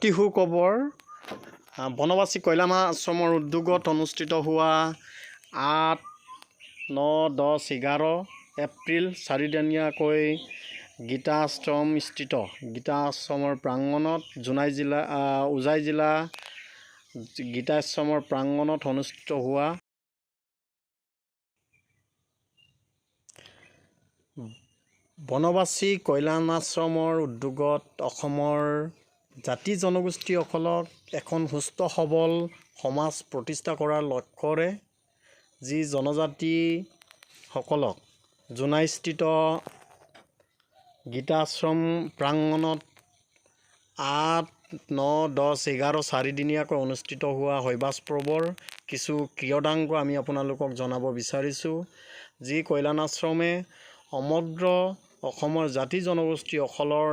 অতি সুখবৰ বনবাসী কইলামা আশ্ৰমৰ উদ্যোগত অনুষ্ঠিত হোৱা 8, 9, 10, 11 এপ্ৰিল 4দিনীয়াকৈ গীতা আশ্ৰমস্থিত গীতা আশ্ৰমৰ প্ৰাংগণত উজাই জিলা গীতা আশ্ৰমৰ প্ৰাংগণত অনুষ্ঠিত হোৱা বনবাসী কল্যাণ আশ্ৰমৰ উদ্যোগত অসমৰ জাতি জনগোষ্ঠীসকলক এখন সুস্থ সবল সমাজ প্ৰতিষ্ঠা কৰাৰ লক্ষ্যৰে যি জনজাতিসকলক জোনাইস্থিত গীতা আশ্ৰম প্ৰাংগণত 8, 9, 10, 11 4দিনীয়াকৈ অনুষ্ঠিত হোৱা শৈবাস পৰ্বৰ কিছু ক্ৰিয়াদাংগ আমি আপোনালোকক জনাব বিচাৰিছোঁ। যি কল্যাণ আশ্ৰমে সমগ্ৰ অসমৰ জাতি জনগোষ্ঠীসকলৰ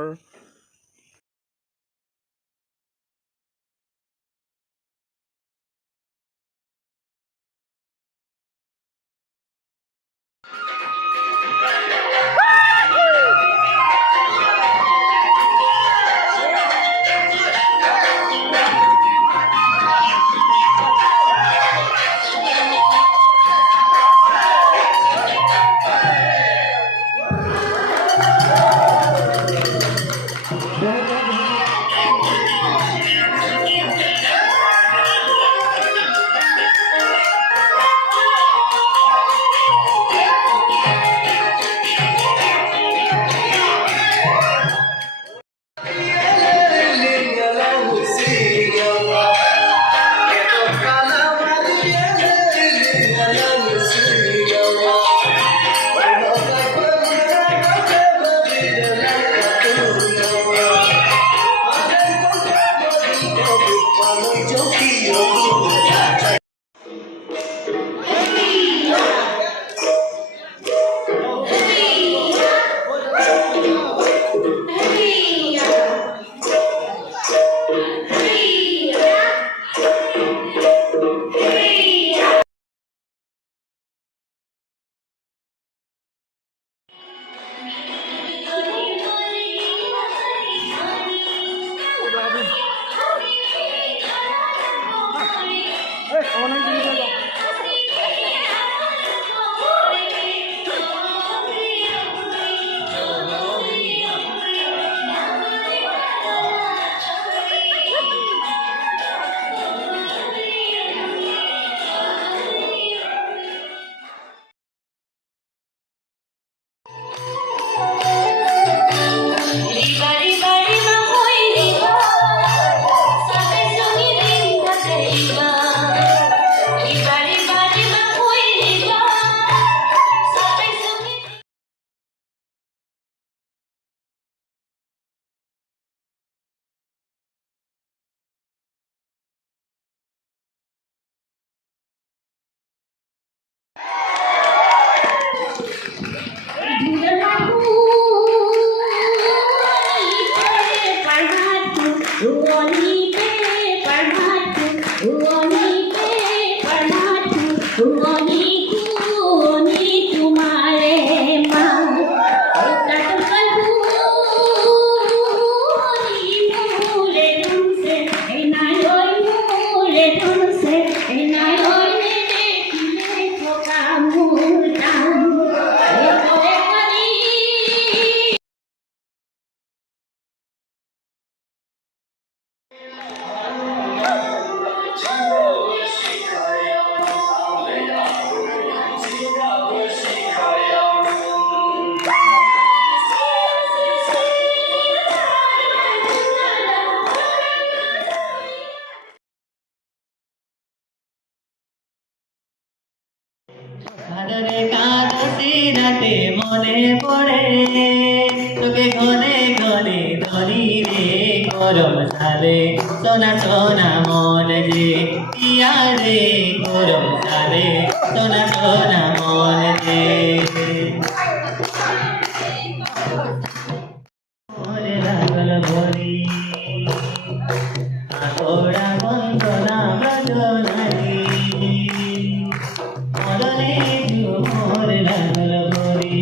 রাতে মনে পড়ে তোকে ঘনে ঘনে ধরি রে গরম সালে সোনা সোনা মন যে পিয়া রে গরম সালে সোনা সোনা মন যে মনে লাগল ভরি আতরা বন্দনা ব্রজনারি মরণে মরে লাগল ভরি